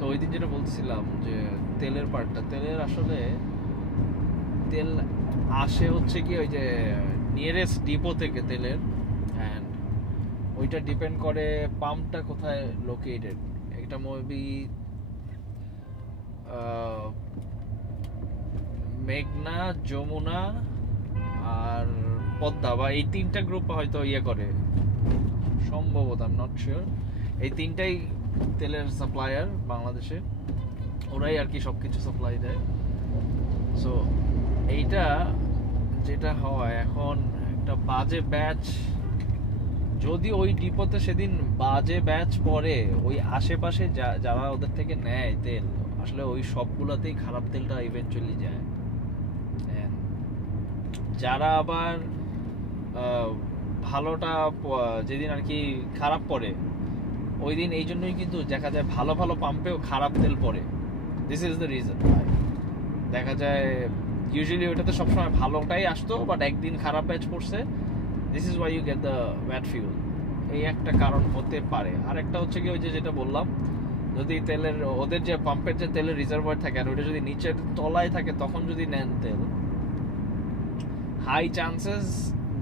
তো ওই দিন যেটা বলছিলাম যে তেলের পার্টটা, তেলের আসলে তেল আসে হচ্ছে কি ওই যে নিয়ারেস্ট ডিপো থেকে তেলের, অ্যান্ড ওইটা ডিপেন্ড করে পাম্পটা কোথায় লোকেটেড। এটা মেবি মেঘনা, যমুনা আর পদ্মা, বা এই তিনটা গ্রুপ হয়তো ইয়ে করে সম্ভবত, আই এম নট শিওর। এই তিনটাই তেলের সাপ্লায়ার বাংলাদেশে, ওরাই আর কি সবকিছু সাপ্লাই দেয়। সো এইটা যেটা হয় এখন, একটা বাজে ব্যাচ যদি ওই ডিপোতে সেদিন বাজে ব্যাচ পড়ে, ওই আশেপাশে যারা ওদের থেকে নেয় তেল, আসলে ওই সবগুলাতেই খারাপ তেলটা ইভেন্চুয়ালি যায়। যারা আবার ভালোটা যেদিন আর কি খারাপ পড়ে, ওই দিন এই জন্যই কিন্তু দেখা যায় ভালো ভালো পাম্পেও খারাপ তেল পড়ে। This is the reason. দেখা যায় ইউজুয়ালি ওটাতে সবসময় ভালোটাই আসতো, বাট একদিন খারাপ ব্যাচ পড়ছে, this is why you get the bad fuel. এই একটা কারণ হতে পারে। আর একটা হচ্ছে কি ওই যে যেটা বললাম, যদি তেলের ওদের যে পাম্পের যে তেলের রিজার্ভার থাকে আর ওইটা যদি নিচের তলায় থাকে, তখন যদি নেন তেল, হাই চান্সেস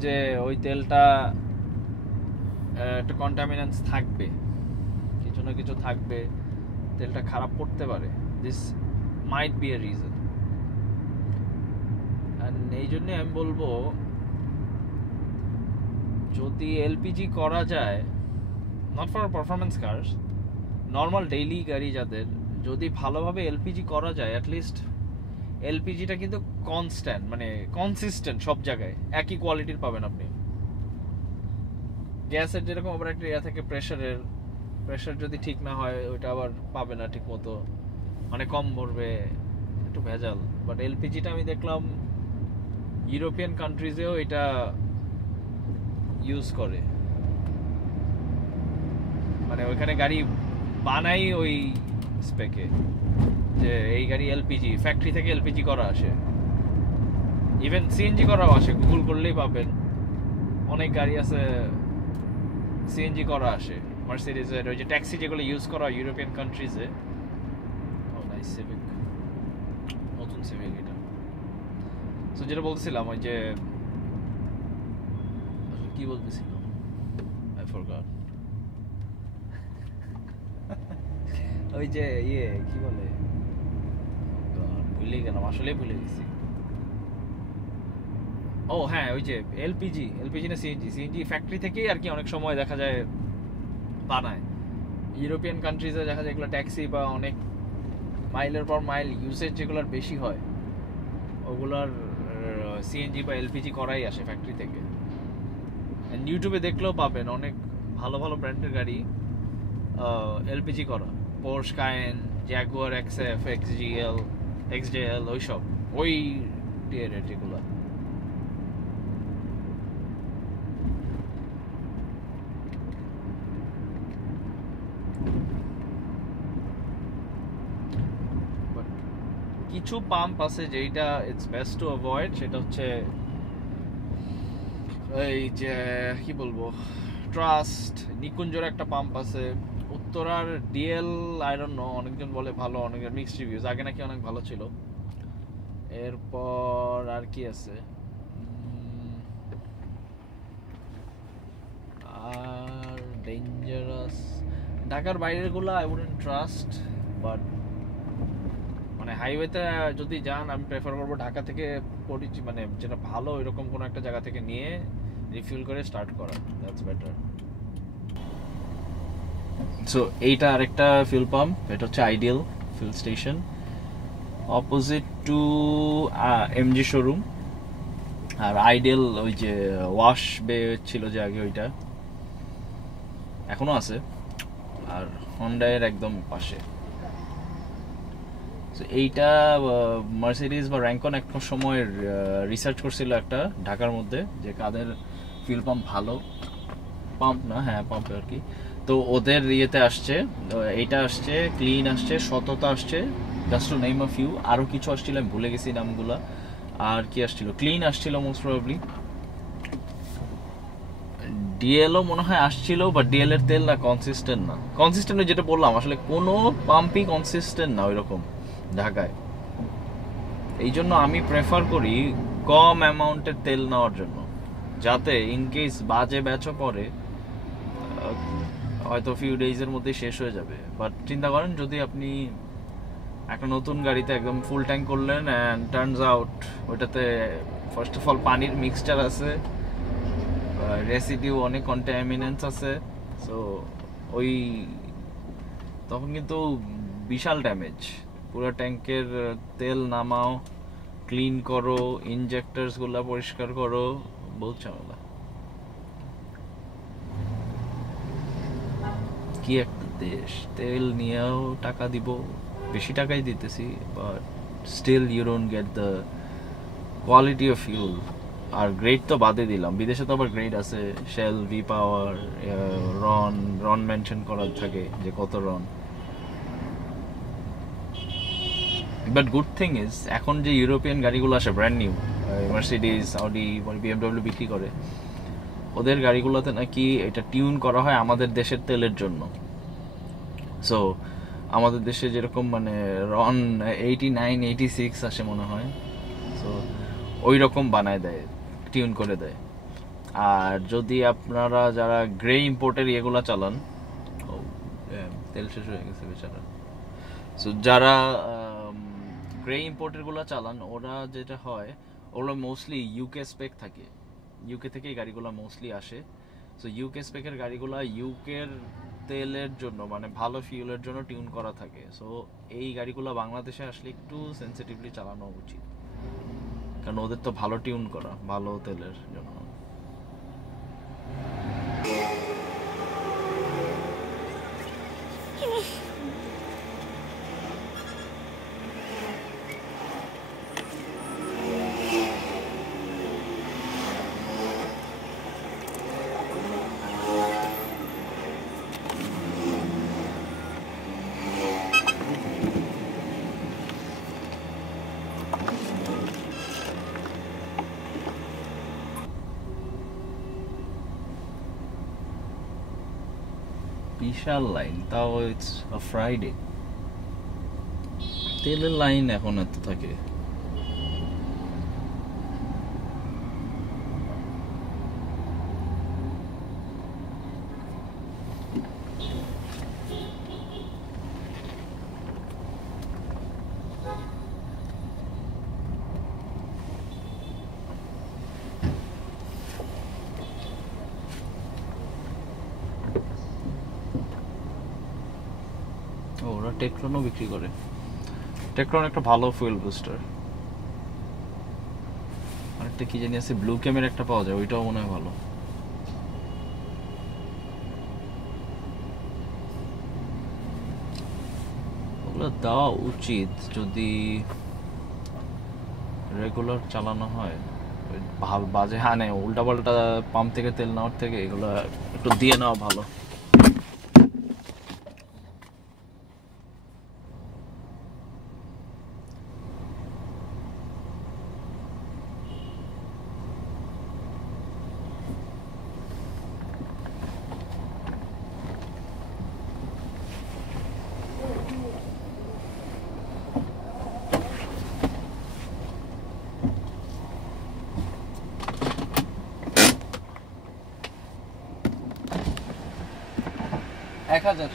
যে ওই তেলটা একটা কন্টামিনেন্স থাকবে, কিছু না কিছু থাকবে, তেলটা খারাপ পড়তে পারে। This might be a reason. আর এই জন্যে আমি বলবো, যদি এলপিজি করা যায়, not for performance cars, normal daily গাড়ি যাদের, যদি ভালোভাবে এলপিজি করা যায়, অ্যাটলিস্ট এলপিজিটা কিন্তু কনস্ট্যান্ট, মানে কনসিস্টেন্ট, সব জায়গায় একই কোয়ালিটির পাবেন আপনি। গ্যাসের যেরকম আবার একটা ইয়া থাকে প্রেশার যদি ঠিক না হয় ওইটা আবার পাবে না ঠিক মতো, মানে কম ভরবে, একটু ভেজাল। বাট এলপিজিটা আমি দেখলাম ইউরোপিয়ান কান্ট্রিজেও এটা ইউজ করে, মানে ওইখানে গাড়ি বানাই ওই স্পেকে, যে এই গাড়ি এলপিজি, ফ্যাক্টরি থেকে এলপিজি করা আসে, ইভেন সিএনজি করাও আসে, গুগল করলেই পাবেন অনেক গাড়ি আছে সিএনজি করা আসে। মার্সিডিজের ওই যে ট্যাক্সি যেগুলো ইউজ করা ইউরোপিয়ান কান্ট্রিজে। ও নাইস সিভিক, নতুন সিভিক এটা। সো যেটা বলতেছিলাম, ওই যে কি বলতেছিলাম, আই ফরগট। ওই যে ইয়ে কি বলে, ভুলে গেলাম, আসলেই ভুলে গেছি। ও হ্যাঁ, ওই যে এলপিজি না সিএনজি ফ্যাক্টরি থেকেই আর কি অনেক সময় দেখা যায় বানায়। ইউরোপিয়ান কান্ট্রিজে দেখা যায় এগুলো ট্যাক্সি বা অনেক মাইলের পর মাইল ইউসেজ যেগুলোর বেশি হয়, ওগুলোর সিএনজি বা এলপিজি করাই আসে ফ্যাক্টরি থেকে। ইউটিউবে দেখলেও পাবেন অনেক ভালো ভালো ব্র্যান্ডের গাড়ি এলপিজি করা, পোর্শ কায়েন, জ্যাগুয়ার এক্সএফ, এক্সজেএল, ওইসব ওই টিয়ারের যেগুলো। কিছু পাম্প আছে যেটা ইটস বেস্ট টু অ্যাভয়েড, সেটা হচ্ছে এই যে কি বলবো, ট্রাস্ট, নিকুঞ্জর একটা পাম্প আছে, উত্তরার ডিএল, আই ডোন্ট নো, অনেকজন বলে ভালো, অনেকের মিক্সড রিভিউজ, আগে নাকি অনেক ভালো ছিল। এরপর আর কি আছে, আর ডেঞ্জারাস ঢাকার বাইরের গুলো আই উডন্ট ট্রাস্ট, বাট মানে হাইওয়েতে যদি যান আমি প্রেফার করবো ঢাকা থেকে পরিচিত, মানে যেটা ভালো এরকম কোনো একটা জায়গা থেকে নিয়ে রিফিল করে স্টার্ট করা, দ্যাটস বেটার। সো এইটা আরেকটা ফিউল পাম্প, এটা হচ্ছে ideal fuel station, opposite to MG showroom. আর আইডিয়াল ওই যে ওয়াশ বে ছিল যে আগে, ওইটা এখনো আছে, আর হন্ডায়ের একদম পাশে। এইটা মার্সিডিজ বা র্যাঙ্কন একটা সময় রিসার্চ করছিল একটা ঢাকার মধ্যে, যে কাদের ফিউল পাম্প ভালো, পাম্প না হ্যাঁ পাম্প আর কি। তো ওদের ইয়েতে আসছে, এইটা আসছে, ক্লিন আসছে, সততা আসছে, just to name a few. আরও কিছু আসছিল, আমি ভুলে গেছি নামগুলা। আর কি আসছিল, ক্লিন আসছিল মোস্ট প্রবাবলি, ডিএলও মনে হয় আসছিল, বাট ডিএল এর তেল না কনসিস্টেন্ট না। কনসিস্টেন্ট যেটা বললাম, আসলে কোনো পাম্পই কনসিস্টেন্ট না ওইরকম ঢাকায়। এই জন্য আমি প্রেফার করি কম অ্যামাউন্টের তেল নেওয়ার জন্য, যাতে ইনকেস বাজে ব্যাচও পরে হয়তো ফিউ ডেজের মধ্যে শেষ হয়ে যাবে। বাট চিন্তা করেন যদি আপনি একটা নতুন গাড়িতে একদম ফুল ট্যাঙ্ক করলেন অ্যান্ড টার্নস আউট ওইটাতে ফার্স্ট অফ অল পানির মিক্সচার আছে, রেসিডিউ অনেক কন্টামিনেন্টস আছে, সো ওই তখন কিন্তু বিশাল ড্যামেজ। পুরো ট্যাঙ্কের তেল নামাও, ক্লিন করো, ইনজেক্টরসগুলো পরিষ্কার করো, বহুত ঝামেলা। কি একটা দেশ, তেল নিয়েও টাকা দিব, বেশি টাকাই দিতেছি, but still you don't get the quality of fuel. আর গ্রেড তো বাদে দিলাম, বিদেশে তো আবার গ্রেড আছে, Shell, V power, RON mention করার থাকে যে কত RON. But good thing is এখন যে ইউরোপিয়ান গাড়িগুলো আসে brand new, Mercedes, Audi, BMW বিক্রি করে, ওদের গাড়িগুলোতে নাকি এটা টিউন করা হয় আমাদের দেশের তেলের জন্য। সো আমাদের দেশে যেরকম মানে রন 89, 86 আসে মনে হয়, সো ওই রকম বানায় দেয়, টিউন করে দেয়। আর যদি আপনারা যারা গ্রে ইম্পোর্টের ইয়েগুলো চালান, তেল শেষ হয়ে গেছে বেচারা, সো যারা গ্রে ইম্পোর্টেরগুলো চালান, ওরা যেটা হয় ওগুলো মোস্টলি ইউকে স্পেক থাকে, ইউকে থেকে এই গাড়িগুলো মোস্টলি আসে। সো ইউকে স্পেকের গাড়িগুলো ইউকের তেলের জন্য মানে ভালো ফিউলের জন্য টিউন করা থাকে। সো এই গাড়িগুলো বাংলাদেশে আসলে একটু সেন্সিটিভলি চালানো উচিত, কারণ ওদের তো ভালো টিউন করা, ভালো তেলের জন্য। বিশাল লাইন, তাও ইটস আ ফ্রাইডে, তেলের লাইন এখন এত থাকে। ওরা টেকট্রনও বিক্রি করে, টেকট্রন একটা ভালো ফুয়েল বুস্টার। আরেকটা কি জানি আছে, ব্লু ক্যামের একটা পাওয়া যায়, ওইটাও মনে হয় ভালো। ওগুলো দেওয়া উচিত যদি রেগুলার চালানো হয়। বাজে হানে উল্টা পাল্টা পাম্প থেকে তেল নেওয়ার থেকে এগুলো একটু দিয়ে নেওয়া ভালো। এক হাজার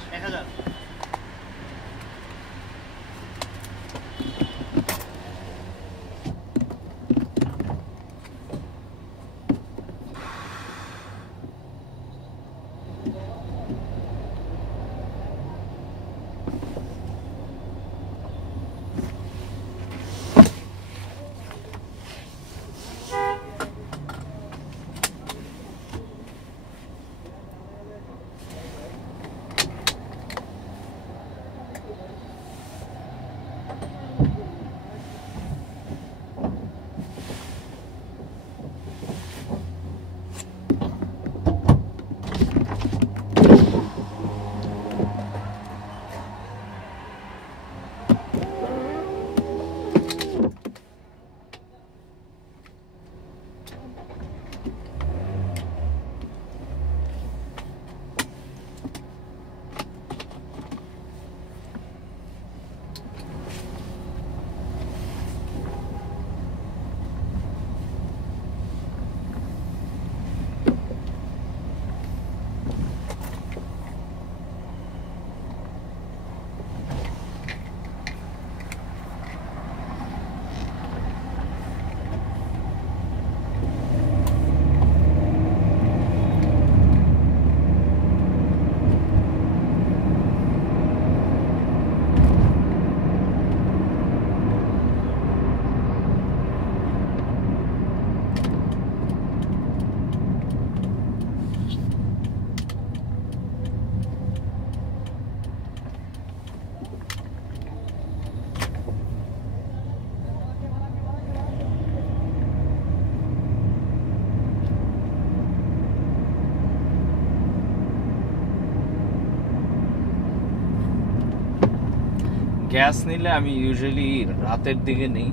গ্যাস নিলে আমি ইউজুয়ালি রাতের দিকে নেই,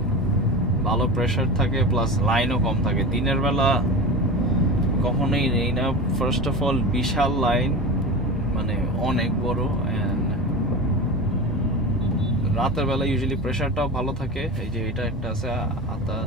ভালো প্রেশার থাকে, প্লাস লাইনও কম থাকে। দিনের বেলা কখনোই নেই না। ফার্স্ট অফ অল বিশাল লাইন, মানে অনেক বড়, অ্যান্ড রাতের বেলা ইউজুয়ালি প্রেশারটাও ভালো থাকে। এই যে এটা একটা আছে আতা,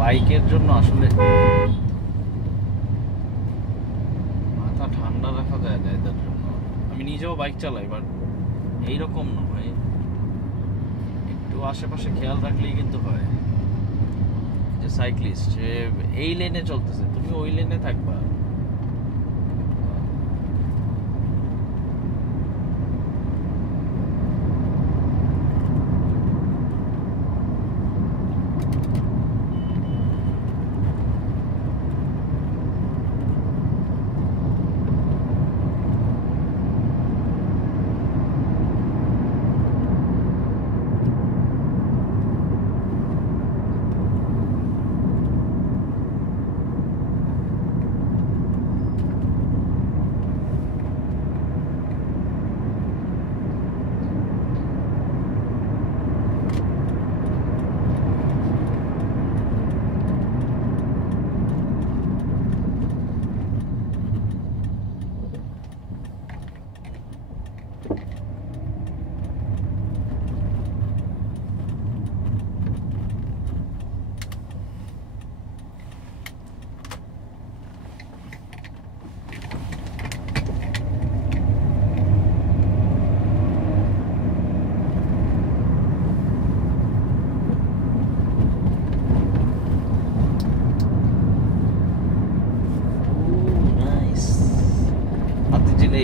বাইকের জন্য আসলে মাথা ঠান্ডা রাখা যায় না এদের জন্য। আমি নিজেও বাইক চালাই, বাট এইরকম না ভাই, একটু আশেপাশে খেয়াল রাখলেই কিন্তু হয়। যে সাইক্লিস্ট সে এই লেনে চলতেছে, তুমি ওই লেনে থাকবা।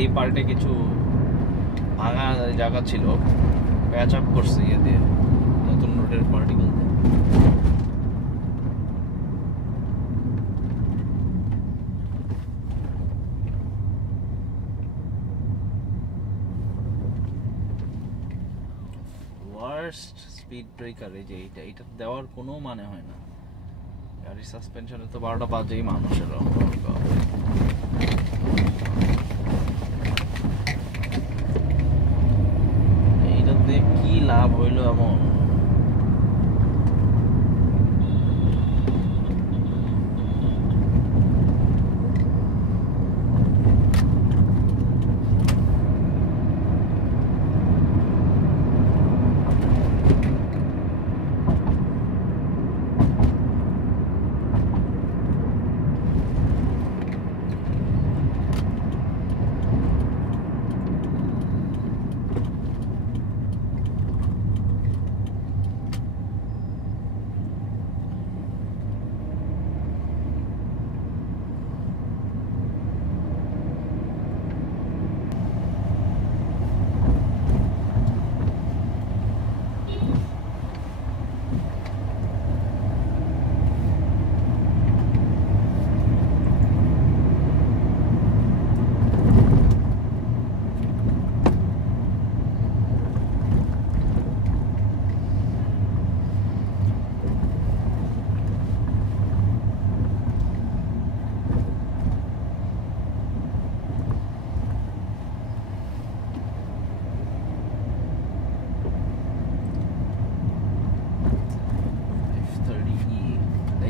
এই পার্টে কিছু ভাঙা জায়গা ছিল, প্যাচ আপ করছে ইয়ে দিয়ে, নতুন রোডের পার্টিকেল দিয়ে। ওয়ার্স্ট স্পিড ব্রেকার এই যে এটা দেওয়ার কোনো মানে হয় না। গাড়ির সাসপেনশনে তো 12টা বাজেই মানুষের। এইটাতে কি লাভ হইলো এমন?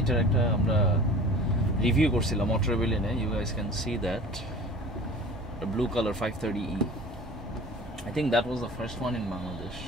এটার একটা আমরা রিভিউ করছিলাম অটোবিলিনে, you guys can see that the blue color 530e. I think that was the first one in Bangladesh.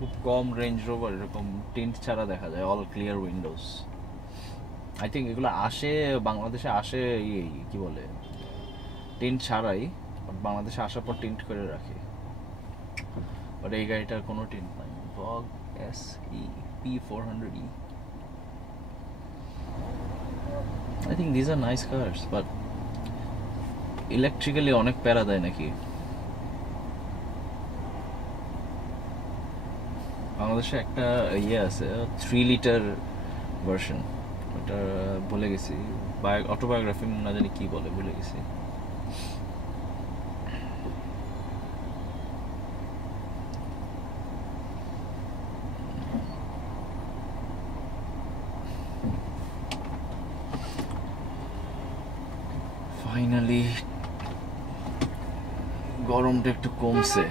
খুব কম রেঞ্জ রোভার এরকম টিন্ট ছাড়া দেখা যায়, all clear Windows. I think এগুলো আসে বাংলাদেশে, আসে কি বলে টিন্ট ছাড়াই, বাংলাদেশে আসার পর টিন্ট করে রাখে। বাট এই গাড়িটার কোনো টিন্ট নাই। ভগ SE P400E। I think these are nice cars, but electrically অনেক প্যারা দেয় নাকি। বাংলাদেশে একটা ইয়ে আছে 3 লিটার ভার্সন, ওটা ভুলে গেছি, অটোবায়োগ্রাফি না জানি কি বলে, ভুলে গেছি। ফাইনালি গরমটা একটু কমছে,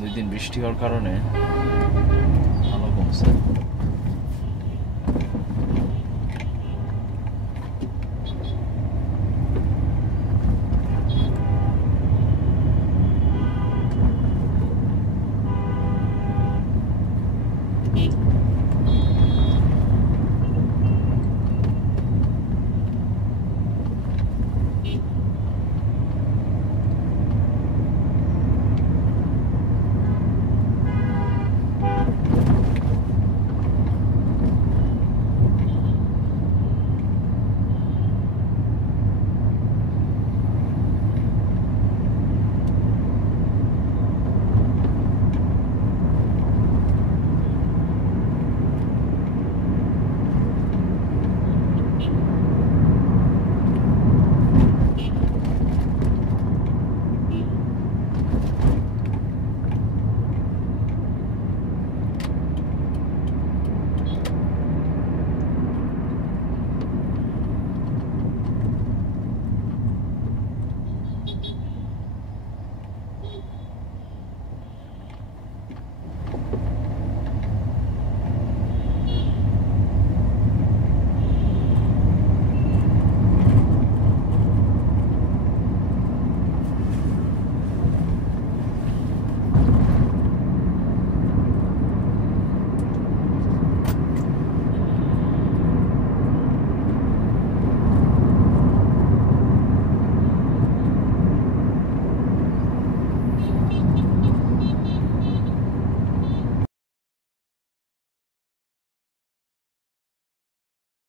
2 দিন বৃষ্টি হওয়ার কারণে ভালো কমছে।